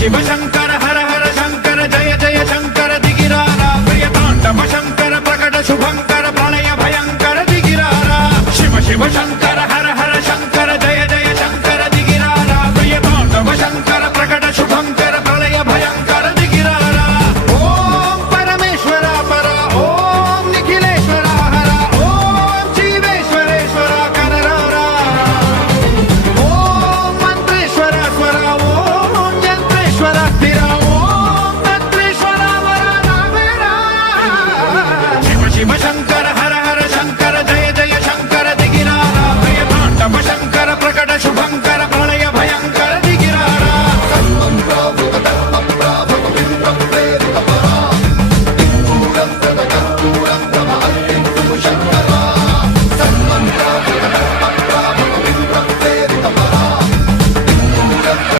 శివ శంకర హర హర శంకర జయ జయ శంకర దిగిరారా ప్రియతాండవ శంకర ప్రకట శుభంకర ప్రళయ భయంకర దిగిరారా శివ శివ శంకర హర హర శంకర జయ జయ శంకర దిగిరారా ప్రియతాండవ శంకర ప్రకట శుభంకర ప్రళయ భయంకర దిగిరారా ఓం పరమేశ్వర పర ఓం నిఖిలేశ్వర హర ఓం జీవేశ్వరేశ్వర కనరారా ఓం మంత్రేశ్వర స్వర ఓం యంత్రేశ్వర